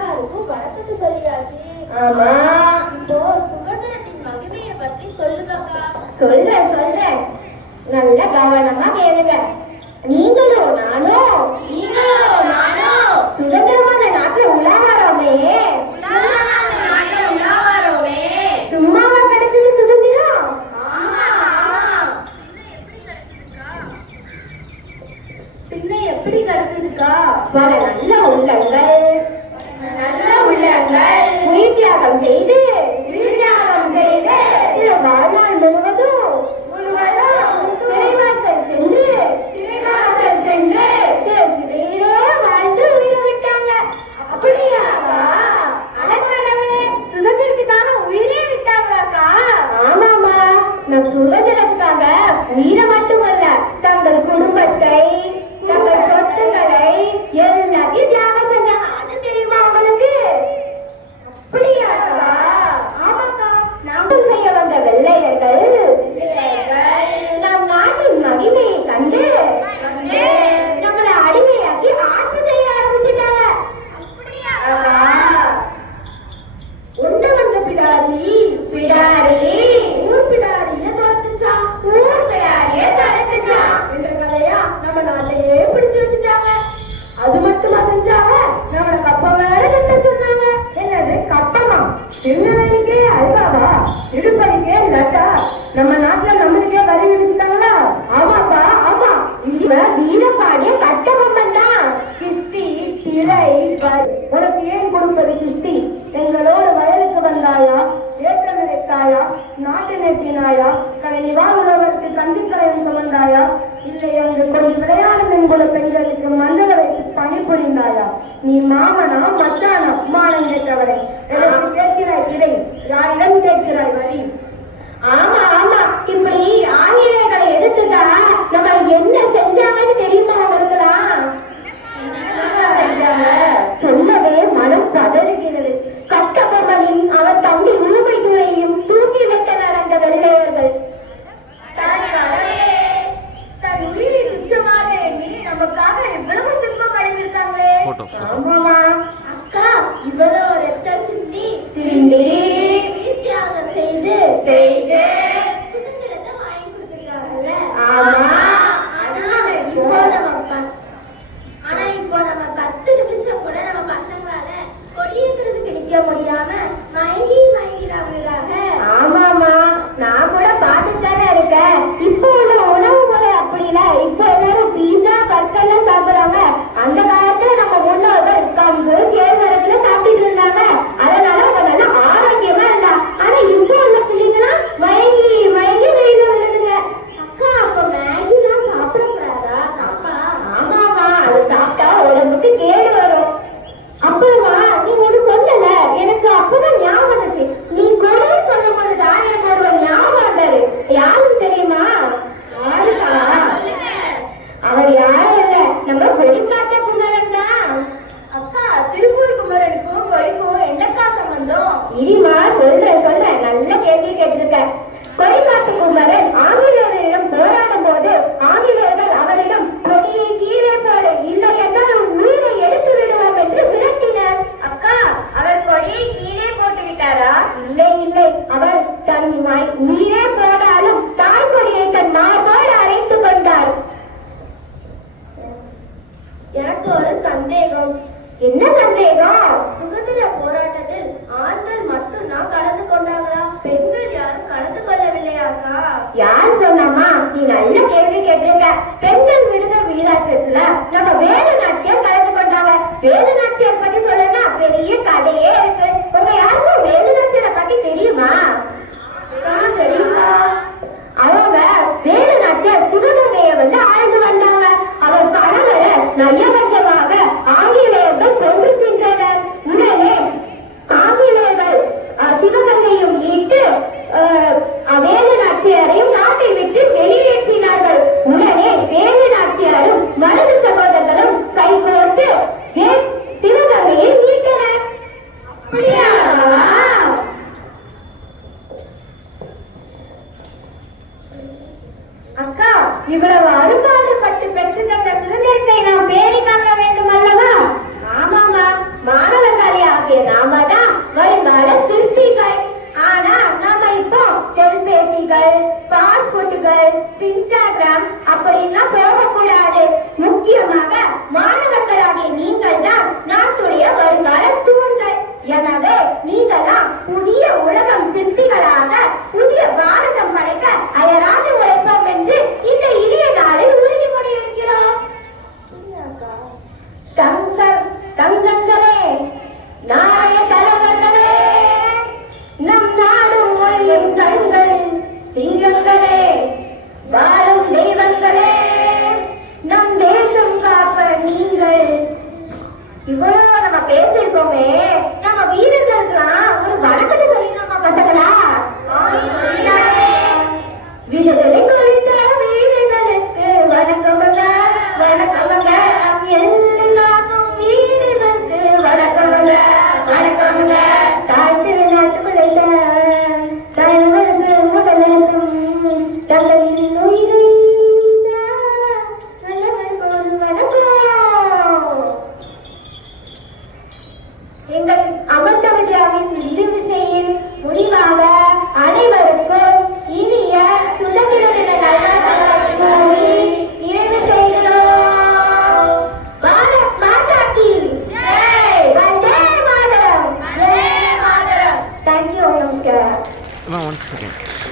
எல்லாருக்கும் வணக்கத்தை சொல்லியாச்சு. ஆமா, இப்போ சுதந்திரத்தின் மகிமையை பத்தி சொல்லுங்கக்கா. சொல்றேன். நல்ல கவனமா கேளுங்க. நீங்களும் நானும் சுதந்திரமான நாட்டுல உலாவரோமே. சும்மாவா கிடைச்சது சுதந்திரம்? பின்ன எப்படி கிடைச்சதுக்கா? பல நல்ல உள்ளங்கள் உயிர்த்தியாகம் செய்து சில வாழ்நாள் முழுவதும் சிறைவாசல் சென்று சிறையிலே வாழ்ந்து உயிரை விட்டாங்க. அப்படியாக்கா? அடக்கடவுளே, சுதந்திரத்துக்காக உயிரே விட்டாங்களாக்கா? ஆமாமா, நம் சுதந்திரத்துக்காக உயிரை மட்டுமல்ல, தங்கள் குடும்பத்தை, தங்கள் சொத்துக்களை எல்லாத்தையும் தியாகம் செஞ்சாங்க. அது தெரியுமா உங்களுக்கு? அப்படியாக்கா? ஆமாக்கா. நாமும் செய்ய வந்த வெள்ளையர்கள் நம் நாட்டின் மகிமையை கண்டு நம்மளை அடிமையாக்கி ஆட்சி செய்ய ஆரம்பிச்சுட்டாங்க. உண்ட வந்த பிடாரி ஊர் பிடாரியை தோத்துச்சான், ஊர் பிடாரியை தடுத்துச்சான் என்ற கதையா நம்ம நாட்டையே பிடிச்சு வச்சுட்டாங்க. அது மட்டுமா செஞ்சாங்க, நம்மளை கப்ப வேற கட்ட சொன்னாங்க. என்னது கப்பமா? திருநெல்வேலிக்கே அல்வாவா, இடுப்படிக்கே லட்டா, நம்ம நாட்டுல நம்மளுக்கே வரி விதிச்சுட்டாங்களா? ஆமாப்பா ஆமா, இங்க வீரப்பாடிய கட்டபொம்மன் தான். கிஸ்தி சிறை உனக்கு ஏன் கொடுப்பது கிஸ்தி? எங்களோட வயலுக்கு வந்தாயா, ஏற்றம் இறைத்தாயா, நாட்டு நெட்டினாயா, கலைவாழ் உழவருக்கு கண்டிக்கலையும் சுமந்தாயா, இல்லை அங்கு கொஞ்சம் விளையாடும் என்புல பெண்களுக்கு மண்டல வைத்து பணிபுரிந்தாயா? நீ மாமனா மச்சானா மானம் கேட்டவரை எனக்கு கேட்கிறாய் இதை, யாரிடம் கேட்கிறாய் வரி? ஆமா, இப்படி ஆங்கிலேயர்களை எதிர்த்துட்டா நம்மளை என்ன செஞ்சாங்கன்னு தெரியுமா அவங்களுக்குலாம்? சொல்லவே மனம் பதறுகிறது. கட்டபொம்மனின் அவர் தம்பி ஊமை துறையும் தூக்கி விட்டனர் அந்த வெள்ளையர்கள். தன் உயிரை துச்சமாக எண்ணி நமக்காக இவ்வளவு துன்பம் அடைந்திருக்காங்களே. ஆமாமா அக்கா, இவ்வளவு ரத்தம் சிந்தி தியாகம் செய்து சுதந்திரத்தை வாங்கி கொடுத்துருக்காங்கல்ல. ஆமா. ஆனா இப்போ நம்ம 10 நிமிஷம் கூட நம்ம பசங்களால கொடியேற்றுறதுக்கு நிக்க முடியாம மயங்கிடாங்க. ஆமாமா, நான் கூட பார்த்துட்டு தானே இருக்கேன். இப்போ உள்ள உணவு முறை அப்படின்னா இப்போ எல்லாரும் பீஸா பர்கர்லாம் சாப்பிடுறாங்க. அந்த காலத்துல நம்ம முன்னோர்கள் கம்பு கேழ்வரகுல சாப்பிட்டுட்டு இருந்தாங்க. அதனால அவங்க நல்லா ஆரோக்கியமா இருந்தா. ஆனா இப்போ உள்ள பிள்ளைங்களாம் மயங்கி வெயில விழுதுங்க. அக்கா, அப்ப மேகி தான் சாப்பிடக்கூடாதா? தப்பா? ஆமாமா, அது சாப்பிட்டா உடம்புக்கு கேடு வரும். அப்புறமா நீ ஒண்ணு சொல்லல, எனக்கு அப்பதான் ஞாபகம் வந்துச்சு. நீ கொலைன்னு சொல்லும் போதுதான் எனக்கு ஒரு ஞாபகம் வந்தாரு. யாருன்னு தெரியுமா? அவர் யாரும் இல்ல, நம்ம கொடிக்காத்த குமரன் தான். அக்கா, திருப்பூர் குமரனுக்கும் கொடிக்கும் என்னக்கா சம்பந்தம்? இருமா சொல்றேன். நல்ல கேள்வி கேட்டிருக்க. கொடிக்காட்டு குமரன் ஆங்கிலேயரிடம் போராடும் போது ஆங்கிலேயர்கள் அவரிடம் கொடியை கீழே போடு, இல்லை என்றால் உன் உயிரை எடுத்து விடுவோம் என்று விரட்டினர். அக்கா, அவர் கொடியை கீழே போட்டு விட்டாரா? இல்லை, அவர் தன் உயிரே போனாலும் தாய் கொடியை தன் மார்போடு அழைத்துக் கொண்டார். எனக்கு ஒரு சந்தேகம். என்ன சந்தேகம்? சுதந்திர போராட்டத்தில் ஆண்கள் மட்டும்தான் கலந்து கொண்டாங்களா? பெண்கள் யாரும் கலந்து கொள்ளவில்லையாக்கா? யார் சொன்னாமா? நீ நல்ல கேள்வி கேட்டிருக்க. பெண்கள் விடுதலை வீராட்டத்துல நம்ம வேலு நாச்சியார் கலந்து கொண்டாங்க. வேலு நாச்சியார் பத்தி சொல்லனா பெரிய கதையே இருக்கு. உங்க யாருக்கும் வேலு நாச்சியாரை பத்தி தெரியுமா? தெரியுமா? அவங்க வேலு நாச்சியார் சிவகங்கையை ஆழ்ந்து வந்தாங்க. அவர் கணவரை நயவஞ்சமாக ஆங்கிலேயர்கள் கொன்று தின்றனர். உடனே ஆங்கிலேயர்கள் சிவகங்கையும் மீட்டு வேலு நாச்சியாரையும் நாட்டை விட்டு வெளியேற்றினார்கள். உடனே வேலு நாச்சியாரும் மருது சகோதரர்களும் கைகோர்த்து சிவகங்கையை மீட்டனர். வருங்கால சிற்பிகள். ஆனா நம்ம இப்போ செல்பேசிகள், பாஸ்போர்ட்டுகள், இன்ஸ்டாகிராம் அப்படின்லாம் போகக்கூடாது. முக்கியமாக மாணவர்களாகிய நீங்கள் தான் நாட்டுடைய வருங்கால தூண்கள். எனவே நீங்களாம் புதிய உலகம் சிற்பிகளாக புதிய பாரதம் படைக்க அயராது உழைப்போம் என்று இந்த இனிய நாளில் உறுதிமொழி எடுக்கிறோம். தங்கங்களே, நாளைய தலைவர்களே, நம் நாடும் மொழியும் கண்கள் சிங்கங்களே, வாழும் தெய்வங்களே, நம் தேசம் காப்ப நீங்கள். இவ்வளவு நம்ம பேசிருக்கோமே, நம்ம வீரர்களுக்கெல்லாம் ஒரு வணக்கத்தை சொல்லிடலாமா பசங்களா? விடுதலை குறித்த வீரர்களுக்கு வணக்கமங்க, வணக்கமங்க. எல்லாருக்கும் வீரர்களுக்கு வணக்கமங்க, வணக்கமங்க. தாழ்த்து நாட்டு பிழைத்த தலைவருக்கு முதலமைக்கும் தங்களின் உயிரை நல்லவருக்கு ஒரு வணக்கம். எங்கள் அமர்த்தமிழாவின் இறுதிசெய்யின் முடிவாக அனைவருக்கும் இனிய சுதந்திர தின நல்வாழ்த்துக்களை கூறி நிறைவு செய்கிறோம். பாரத் மாதா கி ஜெய். வந்தே மாதரம். வந்தே மாதரம். Thank you. நமஸ்காரம். One second.